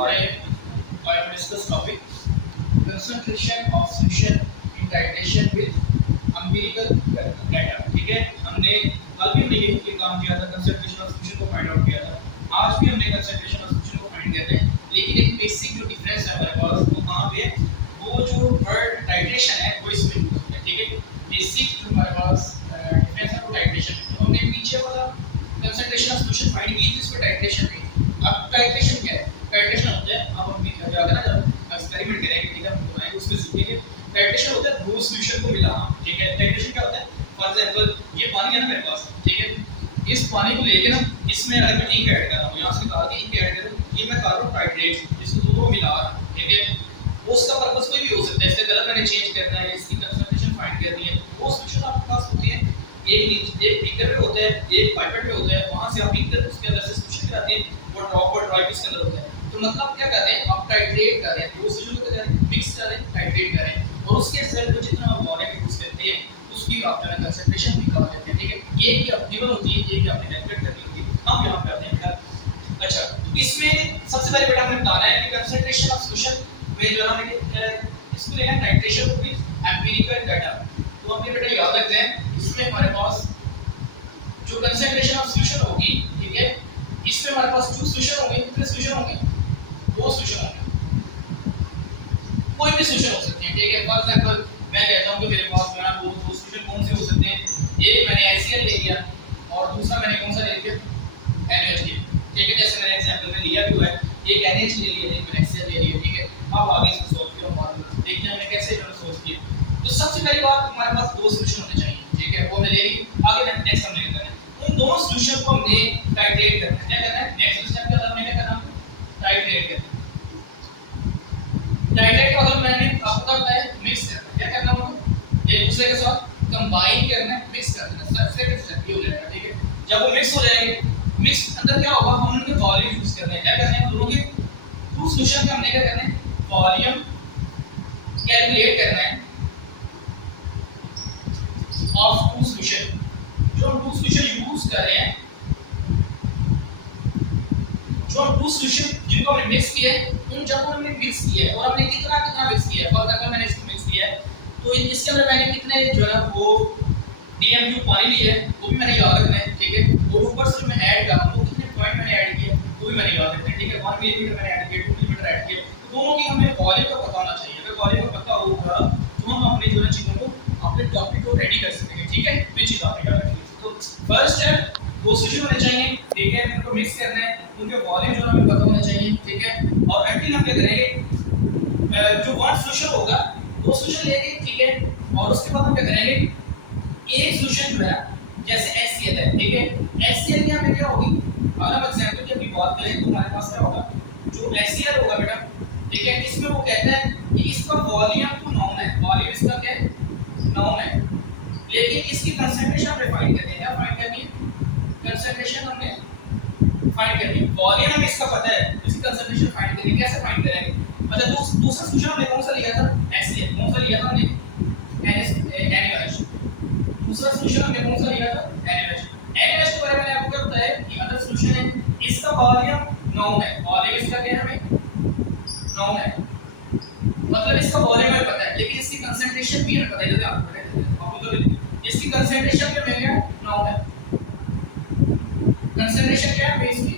Today I will discuss topic concentration of solution in titration with empirical data. ठीक है, हमने कल भी हमने ये काम किया था, concentration of solution को फाइंड आउट किया था। आज भी हमने concentration of solution को फाइंड करते हैं, लेकिन एक बेसिक जो डिफरेंस है हमारे पास वो कहाँ पे है? वो जो थर्ड टाइट्रेशन है वो इसमें यूज होता है। ठीक है, बेसिक जो हमारे पास डिफरेंस है वो टाइट्रेशन है। तो हमने पीछे वाला concentration of solution फाइंड की थी, इसमें टाइट्रेशन में। अब टाइट्रेशन क्या है? टाइट्रेशन होता है, अब हम क्या जाकर ना जब एक्सपेरिमेंट करेंगे, ठीक है, हम बनाएंगे उसमें सीखेंगे। टाइट्रेशन होता है दो सॉल्यूशन को मिलाना। ठीक है, टाइट्रेशन क्या होता है? फॉर एग्जांपल ये पानी है ना मेरे पास, ठीक है, इस पानी को लेके ना इसमें अगर मैं इंक ऐड कर रहा हूं, यहां से कहा कि इंक ऐड करो, ये मैं कर रहा हूं टाइट्रेट, इसको दोनों मिला रहा हूं। ठीक है, उसका पर्पस कोई भी हो सकता है, इसका कलर मैंने चेंज करना है, इसकी कंसंट्रेशन फाइंड करनी है। वो सॉल्यूशन आपके पास होती है, एक बीकर में होता है, एक पाइपेट में होता है, वहां से आप बीकर उसके अंदर से सॉल्यूशन गिराते हैं, वो ड्रॉप और ड्रॉप इसके अंदर होता है। तो मतलब क्या कर रहे हैं आप? टाइट्रेट कर रहे हैं, दो सॉल्यूशन को कर रहे हैं, मिक्स कर रहे हैं, टाइट्रेट कर रहे हैं, और उसके रिजल्ट को जितना आप वॉल्यूम यूज करते हैं उसकी आप जो है कंसंट्रेशन निकाल लेते हैं। ठीक है, ये की ऑप्टिमल होती है, ये की आपने कैलकुलेट करनी होती है। हम यहां पे अपने बेटा अच्छा, तो इसमें सबसे पहले बेटा हमें बताना है कि कंसंट्रेशन ऑफ सॉल्यूशन में जो हमें इसको लेना है टाइट्रेशन विद एम्पिरिकल डाटा। तो हमने बेटा याद रखते हैं, इसमें हमारे पास जो कंसंट्रेशन ऑफ सॉल्यूशन होगी, ठीक है, इसमें हमारे पास जो सॉल्यूशन होंगे, कितने सॉल्यूशन होंगे? दो सॉल्यूशन होंगे, कोई भी सॉल्यूशन हो सकते हैं। ठीक है, फॉर एग्जांपल मैं कहता हूं कि मेरे पास मेरा दो सॉल्यूशन कौन से हो सकते हैं? एक मैंने HCl ले लिया और दूसरा मैंने कौन सा ले लिया? NaOH। ठीक है, जैसे मैंने एग्जांपल में लिया भी हुआ है, एक NaOH ले लिया, एक मैंने HCl ले लिया। ठीक है, अब आगे इसको सॉल्व करो, बाद में देखते हैं हमने कैसे जो सॉल्व किया। तो सबसे पहली बात, हमारे पास दो सॉल्यूशन होने चाहिए। ठीक है, वो हमने ले ली। आगे नेक्स्ट हमने क्या करना है? उन दोनों सॉल्यूशन को हमने टाइट्रेट करना है। क्या करना है? नेक्स्ट स्टेप क्या हमने क्या करना? टाइट्रेट करना है। टाइट्रेट का मतलब मैंने आपको पता है मिक्स करना। क्या करना होगा? एक दूसरे के साथ कंबाइन करना है, मिक्स करना है, सब्सट्रेट स्टेप हो जाएगा। ठीक है, जब वो मिक्स हो जाएंगे, मिक्स अंदर क्या होगा? हम उनके वॉल्यूम यूज करने हैं। क्या करना है? दोनों के टू सॉल्यूशन का हमने क्या करना है? वॉल्यूम कैलकुलेट करना है ऑफ टू सॉल्यूशन। जो हम टू सॉल्यूशन यूज कर रहे हैं, जो हम टू सॉल्यूशन जिनको हमने मिक्स किया है, उन जब हमने मिक्स किया है और हमने कितना कितना मिक्स किया है, फॉर एग्जांपल मैंने इसको मिक्स किया है, तो इसके अंदर मैंने कितने जो है वो DMU पानी लिया है, वो भी मैंने याद रखना है। ठीक है, और ऊपर से जो मैं ऐड कर रहा हूं, वो कितने पॉइंट मैंने ऐड किया वो भी मैंने याद रखना है। ठीक है, 1 मिलीमीटर मैंने ऐड किया, 2 मिलीमीटर ऐड किया, तो दोनों की हमें वॉल्यूम का पता होना चाहिए। अगर वॉल्यूम का पता होगा तो हम अपने जो है चीजों को अपने टॉपिक को रेडी कर सकेंगे। ठीक है, ये चीज आपने याद रखनी है। तो फर्स्ट है दो सॉल्यूशन होने चाहिए। ठीक है, उनको मिक्स करना है, उनके वॉल्यूम जो हमें पता होना चाहिए। ठीक है, और एंटिल हम क्या करेंगे? जो वन सॉल्यूशन होगा, दो सॉल्यूशन लेंगे, ठीक है, और उसके बाद हम क्या करेंगे? एक सॉल्यूशन जो है जैसे HCl है, ठीक है, HCl की हमें क्या होगी? अगर हम एग्जांपल की अपनी बात करें तो हमारे पास क्या होगा? जो HCl होगा बेटा, ठीक है, इसमें वो कहता है कि इसका वॉल्यूम तो नॉन है, वॉल्यूम इसका क्या है? नॉन है, लेकिन इसकी कंसंट्रेशन हम फाइंड करनी है। क्या फाइंड करनी है? कंसंट्रेशन हमने फाइंड करनी है। वॉल्यूम हमें इसका पता है, इसकी कंसंट्रेशन फाइंड करनी है। कैसे फाइंड करेंगे? मतलब दूसरा सॉल्यूशन हमने कौन सा लिया था? HCl। कौन सा लिया था हमने? NaOH। दूसरा सॉल्यूशन हमने कौन सा लिया था? NaOH। NaOH के बारे में मैंने आपको क्या बताया कि अदर सॉल्यूशन है, इसका वॉल्यूम नॉन है, वॉल्यूम इसका क्या है? हमें नॉन है, मतलब इसका वॉल्यूम हमें पता है, लेकिन इसकी कंसंट्रेशन भी हमें पता है। जैसे आपको पता है, आपको तो इसकी कंसंट्रेशन क्या मिल गया? नॉन है। कंसंट्रेशन क्या है इसकी?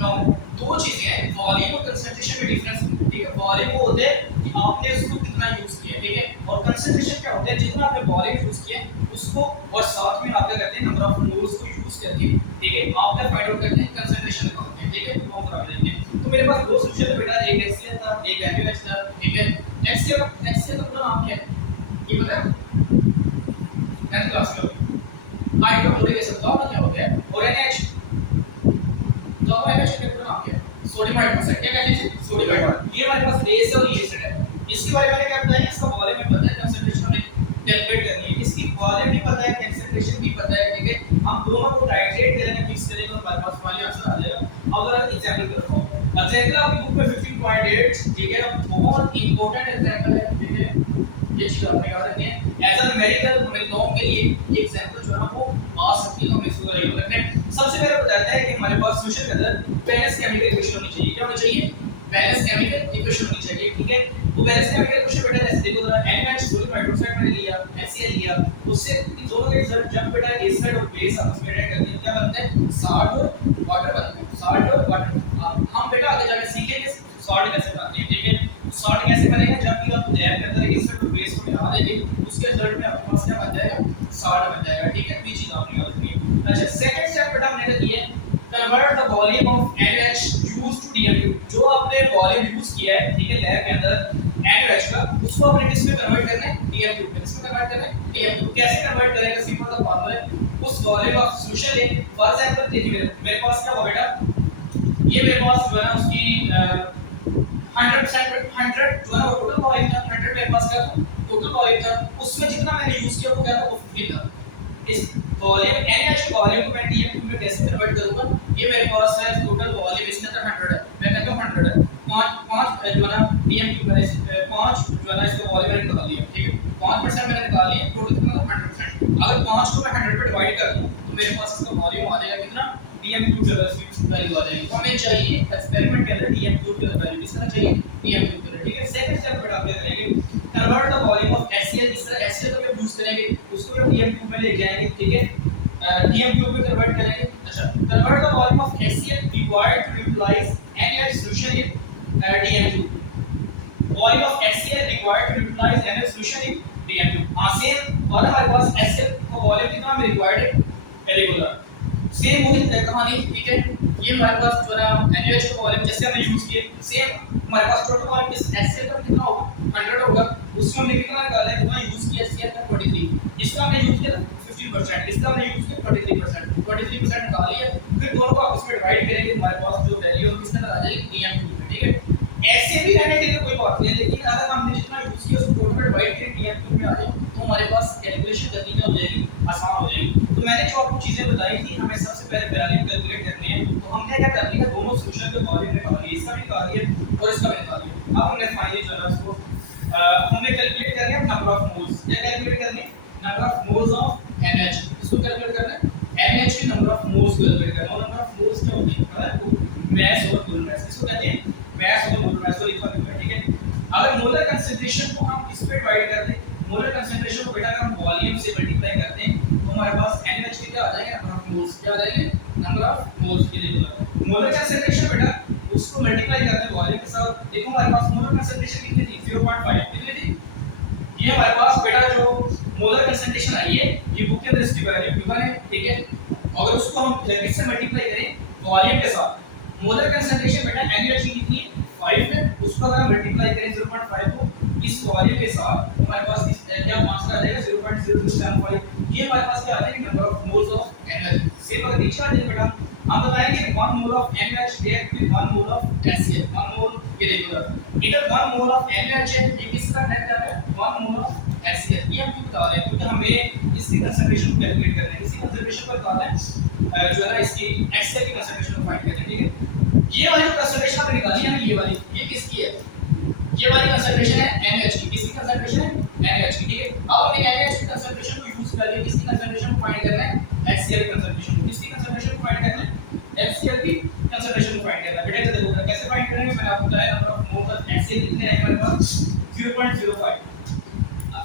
नॉन। दो चीजें हैं, वॉल्यूम और कंसंट्रेशन में डिफरेंस। ठीक है, वॉल्यूम वो होता है कि आपने उसको कितना यूज किया, ठीक है, और कंसंट्रेशन क्या होता है? जितना आपने वॉल्यूम यूज किया उसको, और साथ में आप क्या करते हैं? नंबर ऑफ मोल्स को यूज करके, ठीक है, आप क्या फाइंड आउट करते हैं? कंसंट्रेशन निकालते हैं। ठीक है, वो करा लेंगे। तो मेरे पास दो सॉल्यूशन है बेटा, एक HCl था, एक NaOH था। ठीक है, HCl का पूरा नाम क्या है? ये पता है? 10th क्लास में हाइड्रोक्लोरिक एसिड का क्या होता है? और NaOH, तो अब NaOH का पूरा नाम क्या है? Sodium hydroxide. क्या कहते हैं? Sodium hydroxide. ये हमारे पास बेस है और ये एसिड है। इसके बारे में क्या पता है? इसका वॉल्यूम भी पता है, कंसंट्रेशन हमें कैलकुलेट करनी है। इसकी वॉल्यूम भी पता है, कंसंट्रेशन भी पता है। ठीक है, हम दोनों को टाइट्रेट करेंगे, मिक्स करेंगे और हमारे पास फाइनल आंसर आ जाएगा। अगर एग्जांपल करता हूं, एग्जांपल आपकी बुक में 15.8, ठीक है, बहुत इंपॉर्टेंट एग्जांपल है। ठीक है, ये चीज आपने याद रखनी है। एज अ न्यूमेरिकल हमें के लिए ये एग्जांपल जो है ना वो आ सकती है, तो हम इसको याद रखना है। सबसे पहले बताता है कि हमारे पास सॉल्यूशन के अंदर बैलेंस केमिकल इक्वेशन होनी चाहिए। क्या होनी चाहिए? बैलेंस केमिकल इक्वेशन होनी चाहिए, ठीक है। वो बैलेंस केमिकल इक्वेशन बेटा जैसे देखो जरा NaH सोडियम हाइड्रोक्साइड मैंने लिया, HCl लिया, उससे इन दोनों के रिजल्ट जब बेटा एसिड और बेस आपस में रिएक्ट करते हैं क्या बनता है, सॉल्ट और वाटर बनता है, सॉल्ट और वाटर। हम बेटा आगे जाके सीखेंगे सॉल्ट कैसे बनते हैं, ठीक है। सॉल्ट कैसे बनेगा, जब भी आप रिएक्ट करते हैं एसिड और बेस को मिला देंगे उसके रिजल्ट में आपके पास क्या बन जाएगा, सॉल्ट बन जाएगा, ठीक है। बीच का आपने याद रखिए। अच्छा सेकंड स्टेप बेटा हमने क्या किया है, convert the volume of NaH used to DMU। जो आपने वॉल्यूम यूज किया है, ठीक है, लैब के अंदर NaOH का, उसको आपने किस में कन्वर्ट करना है, DMU में। किस में कन्वर्ट करना है, DMU। कैसे कन्वर्ट करेंगे, सिंपल सा फॉर्मूला है, उस वॉल्यूम ऑफ सॉल्यूशन ले, फॉर एग्जांपल देखिए मेरे पास क्या होगा बेटा, ये मेरे पास जो है ना उसकी 100% 100 जो है ना वो टोटल वॉल्यूम था, 100 मेरे पास का टोटल वॉल्यूम था, उसमें जितना मैंने यूज किया वो क्या था, वो 50 था। इस वॉल्यूम NaH वॉल्यूम को मैं DMU में कैसे कन्वर्ट करूंगा, ये मेरे पास है टोटल वॉल्यूम इसके अंदर 100 है, मैं कहता हूं 100 है, 5 जो है ना DMU मैंने 5 जो है ना इसका वॉल्यूम मैंने निकाल लिया, ठीक है, 5% मैंने निकाल लिया, टोटल कितना था 100%। अगर 5 को मैं 100 पे डिवाइड कर दूं तो मेरे पास इसका वॉल्यूम आ जाएगा कितना, DMU की वैल्यू आ जाएगी। तो हमें चाहिए एक्सपेरिमेंट के अंदर DMU की वैल्यू किस तरह चाहिए, DMU की वैल्यू, ठीक है। सेकंड स्टेप बेटा आप क्या करेंगे, convert the volume of HCl। इस तरह HCl को यूज करेंगे, उसको हम DMU में ले जाएंगे, ठीक है, DMU में कन्वर्ट करेंगे। अच्छा convert the volume of HCl required to utilize NaH solution in DMU। Volume of HCl required to utilize NaH solution in DMU। Same और हमारे पास HCl का वॉल्यूम कितना हमें रिक्वायर्ड है, रेगुलर सेम वही कहानी, ठीक है। ये हमारे पास जो है NaOH का वॉल्यूम जैसे हमने यूज किए, सेम हमारे पास टोटल वॉल्यूम इस HCl का कितना होगा, 100 होगा, उसमें हमने कितना निकाला है, कितना यूज किया HCl का 23, इसका हमने यूज किया 15%, इसका हमने यूज किया 23% निकाल लिया, फिर दोनों को आपस में डिवाइड करेंगे, हमारे पास जो वैल्यू है किसका आ जाएगी, DMU में, ठीक है। ऐसे भी रहने के लिए कोई बात नहीं है, लेकिन अगर हमने जितना यूज किया उसको टोटल में डिवाइड करके DMU में आ जाए तो हमारे पास कैलकुलेशन करनी क्या हो जाएगी, आसान हो जाएगी। तो मैंने जो आपको चीजें बताई थी, हमें सबसे पहले वैल्यू कैलकुलेट करनी है, तो हमने क्या कर लिया, दोनों सॉल्यूशन के वॉल्यूम निकाल लिए, इसका भी निकाल लिया और इसका भी निकाल लिया। अब हमने फाइनली जो है उसको हमने कैलकुलेट करनी है नंबर ऑफ मोल्स। क्या कैलकुलेट करनी है, number of moles of NaH, इसको कैलकुलेट करना है, NaH की नंबर ऑफ मोल्स को कैलकुलेट करना है। और नंबर ऑफ मोल्स क्या होती है, पता है, मास ओवर मोल मास, इसको कहते हैं मास ओवर मोल मास, तो लिखा हुआ है, ठीक है। अगर मोलर कंसंट्रेशन को हम इस पे डिवाइड कर दें, मोलर कंसंट्रेशन को बेटा अगर हम वॉल्यूम से मल्टीप्लाई करते हैं तो हमारे पास NaH के क्या आ जाएगा, नंबर ऑफ मोल्स, क्या आ जाएंगे, नंबर ऑफ मोल्स के लिए। मोलर कंसंट्रेशन बेटा उसको मल्टीप्लाई करते हैं वॉल्यूम के साथ, देखो हमारे पास मोलर कंसंट्रेशन कितनी थी, 0.5 कितनी थी, ये हमारे पास बेटा जो मोलर कंसंट्रेशन आई है ये बुक के अंदर इसकी वैल्यू गिवन है, ठीक है। अगर उसको हम इससे मल्टीप्लाई करें वॉल्यूम के साथ, मोलर कंसंट्रेशन बेटा NaH की कितनी है, 5 है, उसको अगर हम मल्टीप्लाई करें 0.5 को इस वॉल्यूम के साथ हमारे पास इस क्या आंसर आ जाएगा 0.0075। ये हमारे पास क्या आ जाएगा, number of moles of NaH। Same अगर नीचे आ जाए बेटा हम बताएंगे 1 mole of NaH react with 1 mole of HCl, 1 मोल ये रेगुलर, इधर 1 मोल ऑफ NaH है, ये किसका रिएक्ट कर रहा है, 1 मोल ऑफ HCl। ये हम क्यों बता रहे हैं, क्योंकि हमें इसकी कंसंट्रेशन को कैलकुलेट करना है, इसी कंसंट्रेशन को बताना है जो है ना इसकी HCl की कंसंट्रेशन को फाइंड करना है, ठीक है। ये वाली जो कंसंट्रेशन हमने निकाली है ना, ये वाली, ये किसकी है, ये वाली कंसंट्रेशन है NaH की, किसकी कंसंट्रेशन है, NaH की, ठीक है। अब हमने NaH की कंसंट्रेशन को यूज कर लिया, किसकी कंसंट्रेशन को फाइंड करना है, HCl की कंसंट्रेशन को, किसकी कंसंट्रेशन को फाइंड करना है, HCl की कंसंट्रेशन को फाइंड करना है। बेटा देखो कैसे फाइंड करेंगे, मैंने आपको बताया number of moles of HCl कितने हैं हमारे पास 0.05।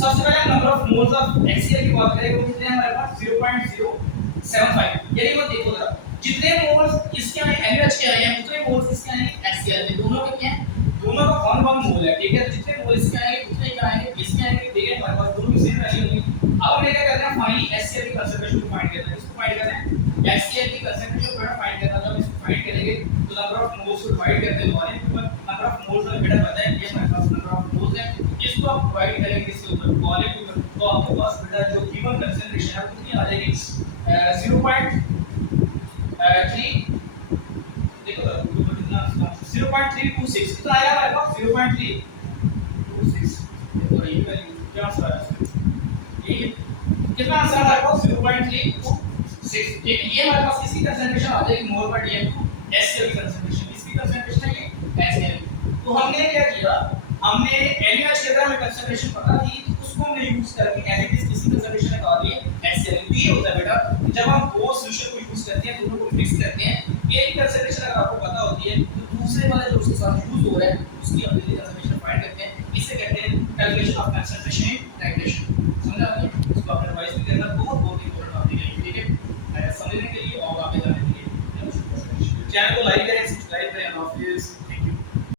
सबसे पहले number of moles of HCl की बात करें तो कितने हैं हमारे पास 0.075, यानी वो देखो जरा जितने मोल्स इसके आए NaH के आए हैं उतने मोल्स इसके आएंगे HCl के, दोनों के क्या है, दोनों का 1 मोल है, ठीक है। तो जितने मोल इसके आएंगे उतने क्या आएंगे इसके आएंगे, ठीक है, हमारे पास दोनों की सेम वैल्यू होगी। अब हमें क्या करना है, फाइनली HCl की कंसंट्रेशन को फाइंड करना है, इसको फाइंड करना है HCl की कंसंट्रेशन को फाइंड करना है। जब इसको फाइंड करेंगे तो नंबर ऑफ मोल्स को डिवाइड करते हैं वॉल्यूम के ऊपर, नंबर ऑफ मोल्स का बेटा पता है, ये हमारे पास नंबर ऑफ मोल्स है, इसको आप डिवाइड करेंगे किसके ऊपर, वॉल्यूम के ऊपर, तो आपके पास बेटा जो गिवन कंसंट्रेशन है कितनी आ जाएगी 0.3, देखो कितना 0.326, कितना आएगा हमारे पास 0.326, देखो ये वैल्यू क्या आंसर आया, ये कितना आंसर हमारे पास 0.326, ठीक है। ये हमारे पास किसकी कंसंट्रेशन आ जाएगी, मोल पर DMU HCl की कंसंट्रेशन, इसकी कंसंट्रेशन है ये HCl। तो हमने क्या किया, हमने NaH के अंदर हमें कंसंट्रेशन पता थी तो उसको हमने यूज करके एज इट इज किसी कंसंट्रेशन निकाल लिए HCl। तो ये होता है बेटा जब हम दो सॉल्यूशन को यूज करते हैं, दोनों को मिक्स करते हैं, एक कंसंट्रेशन अगर आपको पता होती है तो दूसरे वाले जो उसके साथ यूज हो रहा है उसकी हम डेली कंसंट्रेशन फाइंड करते हैं, इसे कहते हैं calculation of concentration in titration. समझा आपने? इसको आपने रिवाइज भी करना, बहुत बहुत इंपॉर्टेंट टॉपिक है, ठीक है, समझने के लिए और आगे जाने के लिए। चैनल को लाइक करें, सब्सक्राइब करें, ऑफ